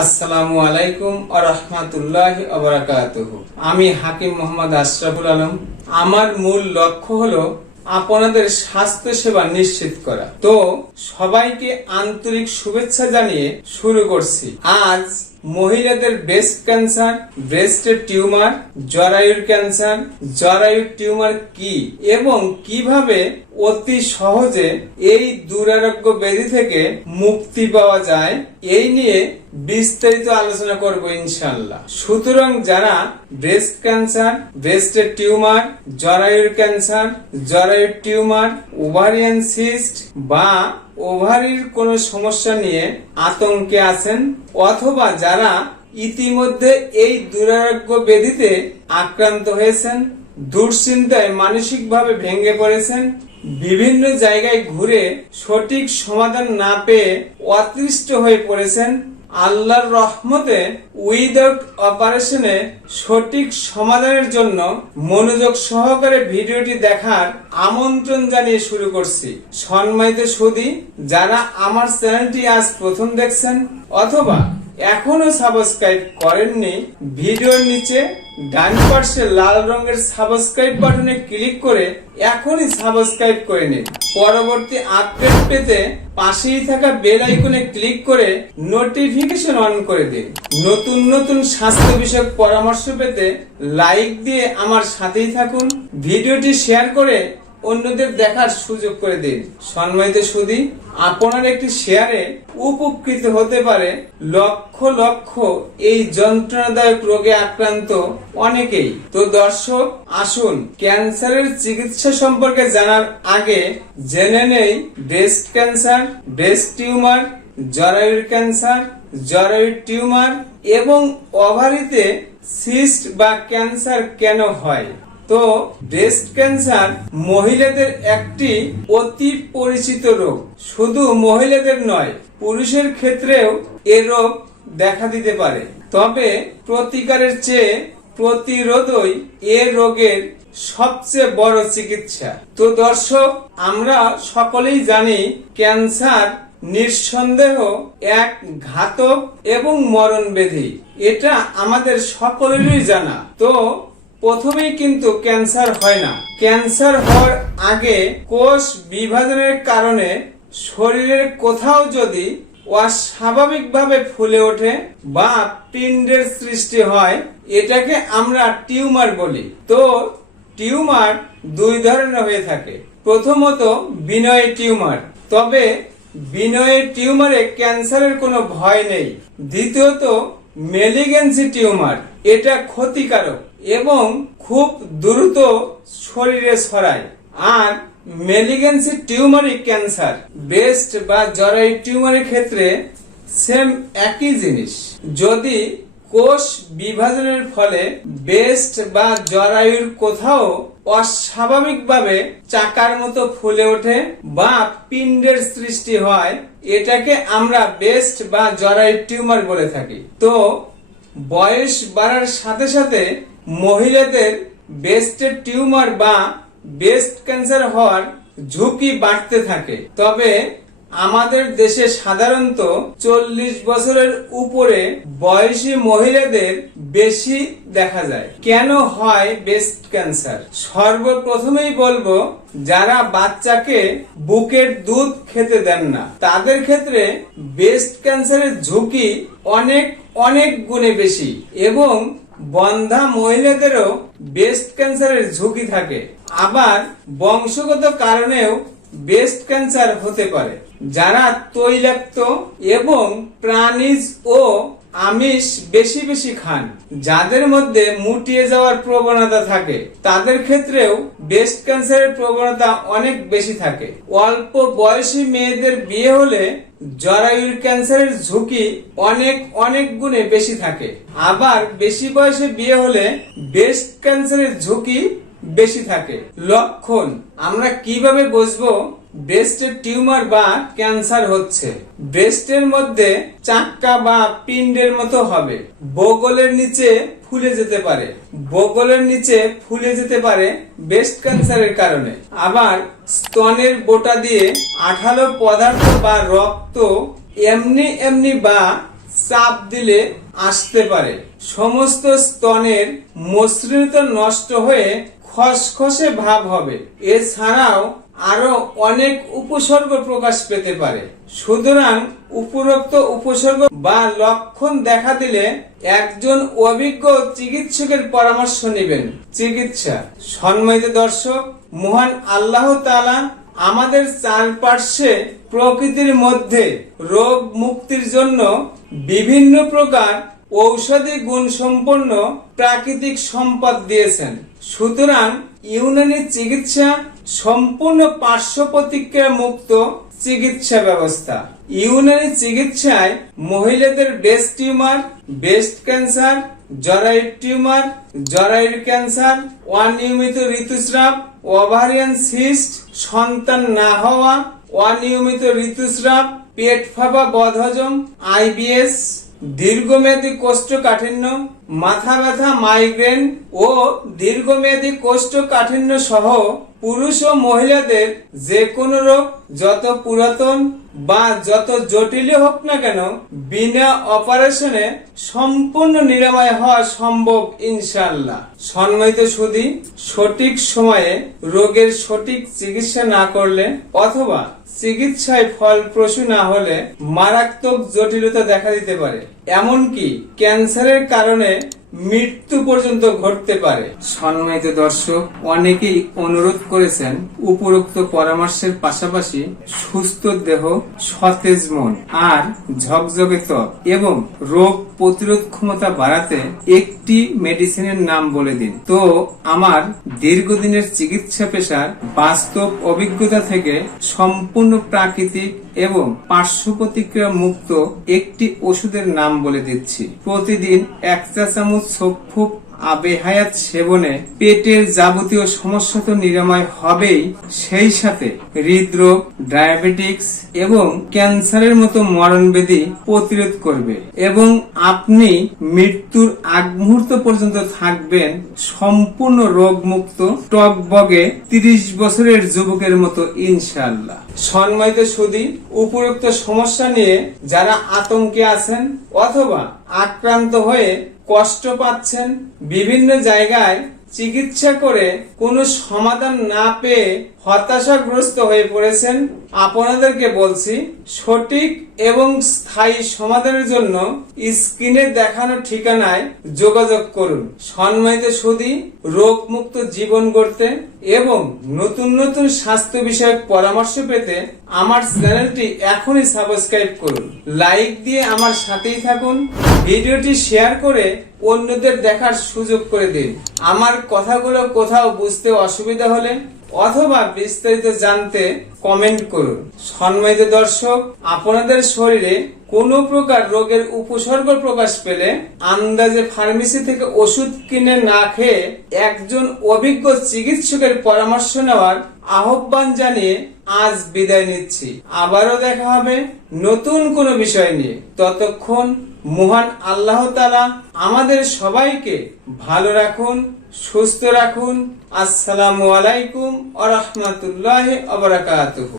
আসসালামু আলাইকুম আরহামাতুল্লাহ আবরাকাতুহ আমি হাকিম মোহাম্মদ আশরাফুল আলম। আমার মূল লক্ষ্য হলো আপনাদের স্বাস্থ্য সেবা নিশ্চিত করা। তো সবাইকে আন্তরিক শুভেচ্ছা জানিয়ে শুরু করছি। আজ মহিলাদের ব্রেস্ট ক্যান্সার ব্রেস্টের টিউমার জরায়ুর ক্যান্সার জরায়ুর টিউমার কি এবং কীভাবে অতি সহজে এই দুরারোগ্য ব্যাধি থেকে মুক্তি পাওয়া যায়, এই নিয়ে বিস্তারিত আলোচনা করব ইনশাল্লাহ সুতরাং যারা ব্রেস্ট ক্যান্সার ব্রেস্টের টিউমার জরায়ুর ক্যান্সার জরায়ুর টিউমার ওভারিয়ান সিস্ট বা ওভারির কোনো সমস্যা নিয়ে আতঙ্কে আছেন অথবা যারা ইতিমধ্যে এই দুরারোগ্য ব্যাধিতে আক্রান্ত হয়েছেন, দুশ্চিন্তায় মানসিকভাবে ভেঙে পড়েছেন, বিভিন্ন জায়গায় ঘুরে সঠিক সমাধান না পেয়ে অতৃষ্ট হয়ে পড়েছেন আল্লাহর রহমতে উইদাউট অপারেশনে সঠিক সমাধানের জন্য মনোযোগ সহকারে ভিডিওটি দেখার আমন্ত্রণ জানিয়ে শুরু করছি। সম্মানিত সুদী যারা আমার চ্যানেলটি আজ প্রথম দেখছেন অথবা এখনও সাবস্ক্রাইব করেননি, ভিডিওর নিচে ডান পাশে লাল রঙের সাবস্ক্রাইব বাটনে ক্লিক করে এখনই সাবস্ক্রাইব করে নিন। পরবর্তী আপডেট পেতে পাশেই থাকা বেল আইকনে ক্লিক করে নোটিফিকেশন অন করে দিন। নতুন নতুন স্বাস্থ্য বিষয়ক পরামর্শ পেতে লাইক দিয়ে আমার সাথেই থাকুন। ভিডিওটি শেয়ার করে অন্যদের দেখার সুযোগ করে দিন। সম্মানিত সুদী, আপনার একটি শেয়ারে উপকৃত হতে পারে লক্ষ লক্ষ এই যন্ত্রণাদায়ক রোগে আক্রান্ত অনেকেই। তো দর্শক, আসুন ক্যান্সারের চিকিৎসা সম্পর্কে জানার আগে জেনে নেই ব্রেস্ট ক্যান্সার, ব্রেস্ট টিউমার, জরায়ুর ক্যান্সার, জরায়ুর টিউমার এবং ওভারিতে সিস্ট বা ক্যান্সার কেন হয়? তো ব্রেস্ট ক্যান্সার মহিলাদের একটি অতি পরিচিত রোগ। শুধু মহিলাদের নয়, পুরুষের ক্ষেত্রেও এ রোগ দেখা দিতে পারে। তবে প্রতিকারের চেয়ে প্রতিরোধই এ রোগের সবচেয়ে বড় চিকিৎসা। তো দর্শক, আমরা সকলেই জানি ক্যান্সার নিঃসন্দেহ এক ঘাতক এবং মরণ ব্যাধি এটা আমাদের সকলেরই জানা। তো প্রথমেই কিন্তু ক্যান্সার হয় না। ক্যান্সার হওয়ার আগে কোষ বিভাজনের কারণে শরীরের কোথাও যদি অস্বাভাবিকভাবে ফুলে ওঠে বা পিণ্ডের সৃষ্টি হয়, এটাকে আমরা টিউমার বলি। তো টিউমার দুই ধরনের হয়ে থাকে। প্রথমত বিনয় টিউমার। তবে বিনয়ের টিউমারে ক্যান্সারের কোনো ভয় নেই। দ্বিতীয়ত মেলিগেন্সি টিউমার। এটা ক্ষতিকারক। এবং খুব দ্রুত শরীরে ছড়ায়। আর মেলিগেন্সি টিউমারই ক্যান্সার। ব্রেস্ট বা জরায়ু টিউমারের ক্ষেত্রে সেম একই জিনিস। যদি কোষ বিভাজনের ফলে বেস্ট বা জরায়ুর কোথাও অস্বাভাবিকভাবে চাকার মতো ফুলে ওঠে বা পিণ্ডের সৃষ্টি হয়, এটাকে আমরা বেস্ট বা জরায়ু টিউমার বলে থাকি। তো বয়স বাড়ার সাথে সাথে মহিলাদের বেস্টের টিউমার বা বেস্ট ক্যান্সার হওয়ার ঝুঁকি বাড়তে থাকে। তবে আমাদের দেশে সাধারণত চল্লিশ বছরের উপরে বয়সী মহিলাদের বেশি দেখা যায়। কেন হয় ব্রেস্ট ক্যান্সার সর্বপ্রথমেই বলব, যারা বাচ্চাকে বুকের দুধ খেতে দেন না, তাদের ক্ষেত্রে ব্রেস্ট ক্যান্সারের ঝুঁকি অনেক অনেক গুণে বেশি। এবং বন্ধা মহিলাদেরও ব্রেস্ট ক্যান্সারের ঝুঁকি থাকে। আবার বংশগত কারণেও ব্রেস্ট ক্যান্সার হতে পারে। যারা তৈলাক্ত এবং প্রাণীজ ও আমিষ বেশি বেশি খান। যাদের মধ্যে মুটিয়ে যাওয়ার প্রবণতা থাকে, তাদের ক্ষেত্রেও ব্রেস্ট ক্যান্সারের প্রবণতা অনেক বেশি থাকে। অল্প বয়সী মেয়েদের বিয়ে হলে জরায়ুর ক্যান্সারের ঝুঁকি অনেক অনেক গুণে বেশি থাকে। আবার বেশি বয়সে বিয়ে হলে ব্রেস্ট ক্যান্সারের ঝুঁকি বেশি থাকে। লক্ষণ, আমরা কীভাবে বুঝব ব্রেস্টের টিউমার বা ক্যান্সার হচ্ছে? ব্রেস্টের মধ্যে চাক্কা বা পিণ্ডের মতো হবে। বগলের নিচে ফুলে যেতে পারে। বগলের নিচে ফুলে যেতে পারে ব্রেস্ট ক্যান্সারের কারণে। আবার স্তনের বোটা দিয়ে আঠালো পদার্থ বা রক্ত এমনি এমনি বা চাপ দিলে আসতে পারে। সমস্ত স্তনের মসৃণতা নষ্ট হয়ে খসখসে ভাব হবে। এছাড়াও আরও অনেক উপসর্গ প্রকাশ পেতে পারে। সুতরাং উপরোক্ত উপসর্গ বা লক্ষণ দেখা দিলে একজন অভিজ্ঞ চিকিৎসকের পরামর্শ নেবেন। চিকিৎসা। সম্মানিত দর্শক, মহান আল্লাহ তালা আমাদের চারপাশে প্রকৃতির মধ্যে রোগ মুক্তির জন্য বিভিন্ন প্রকার ঔষধি গুণ সম্পন্ন প্রাকৃতিক সম্পদ দিয়েছেন। সুতরাং ইউনানি চিকিৎসা সম্পূর্ণ পার্শ্ব প্রতিক্রিয়া মুক্ত চিকিৎসা ব্যবস্থা। ইউনানি চিকিৎসায় মহিলাদের ব্রেস্ট টিউমার, ব্রেস্ট ক্যান্সার, জরায়ুর টিউমার, জরায়ুর ক্যান্সার, অনিয়মিত ঋতুস্রাব, ওভারিয়ান সিস্ট, সন্তান না হওয়া, অনিয়মিত ঋতুস্রাব, পেট ফাঁপা বদহজম, আইবিএস দীর্ঘমেয়াদী কোষ্ঠকাঠিন্য মাথা ব্যথা মাইগ্রেন ও দীর্ঘমেয়াদী কোষ্ঠকাঠিন্য সহ পুরুষ ও মহিলাদের যে কোনো রোগ, যত পুরাতন বা যত জটিল হোক না কেন, বিনা অপারেশনে সম্পূর্ণ নিরাময় হওয়া সম্ভব, ইনশাআল্লাহ। সম্মানিত সুদী, সঠিক সময়ে রোগের সঠিক চিকিৎসা না করলে অথবা চিকিৎসায় ফলপ্রসূ না হলে মারাত্মক জটিলতা দেখা দিতে পারে। এমনকি ক্যান্সারের কারণে মৃত্যু পর্যন্ত ঘটতে পারে। সম্মানিত দর্শক, অনেকেই অনুরোধ করেছেন উপরোক্ত পরামর্শের পাশাপাশি সুস্থ দেহ, সতেজ মন আর ঝকঝকে ত্বক এবং রোগ প্রতিরোধ ক্ষমতা বাড়াতে একটি মেডিসিনের নাম বলে দিন। তো, আমার দীর্ঘদিনের চিকিৎসা পেশার বাস্তব অভিজ্ঞতা থেকে সম্পূর্ণ প্রাকৃতিক এবং পার্শ্ব প্রতিক্রিয়া মুক্ত একটি ওষুধের নাম বলে দিচ্ছি। প্রতিদিন এক চা চামচ সোপফুপ আবে হায়াত সেবনে পেটের যাবতীয় সমস্যা তো নিরাময় হবেই। সেই সাথে হৃদরোগ, ডায়াবেটিক্স এবং ক্যান্সারের মতো মরণবেদি প্রতিরোধ করবে এবং আপনি মৃত্যুর আগ মুহূর্ত পর্যন্ত থাকবেন সম্পূর্ণ রোগ মুক্ত টক বগে তিরিশ বছরের যুবকের মতো, ইনশাআল্লাহ। সম্মানিত সুদী, উপরোক্ত সমস্যা নিয়ে যারা আতঙ্কে আছেন অথবা আক্রান্ত হয়ে কষ্ট পাচ্ছেন, বিভিন্ন জায়গায় চিকিৎসা করে কোনো সমাধান না পেয়ে হতাশাগ্রস্ত হয়ে পড়েছেন, আপনাদেরকে বলছি, সঠিক এবং স্থায়ী সমাধানের জন্য স্ক্রিনে দেখানো ঠিকানায় যোগাযোগ করুন। সম্মানিত সুদী রোগমুক্ত জীবন গড়তে এবং নতুন নতুন স্বাস্থ্য বিষয়ক পরামর্শ পেতে আমার চ্যানেলটি এখনই সাবস্ক্রাইব করুন। লাইক দিয়ে আমার সাথেই থাকুন। ভিডিওটি শেয়ার করে অন্যদের দেখার সুযোগ করে দিন। আমার কথাগুলো কোথাও বুঝতে অসুবিধা হলে অথবা বিস্তারিত জানতে কমেন্ট করুন। সম্মানিত দর্শক, আপনাদের শরীরে কোনো প্রকার রোগের উপসর্গ প্রকাশ পেলে আন্দাজে ফার্মেসি থেকে ওষুধ কিনে না খেয়ে একজন অভিজ্ঞ চিকিৎসকের পরামর্শ নেওয়ার আহ্বান জানিয়ে আজ বিদায় নিচ্ছি। আবারও দেখা হবে নতুন কোনো বিষয় নিয়ে। ততক্ষণ মহান আল্লাহ তালা আমাদের সবাইকে ভালো রাখুন সুস্থ রাখুন। আসসালামু আলাইকুম আ রহমতুল্লাহ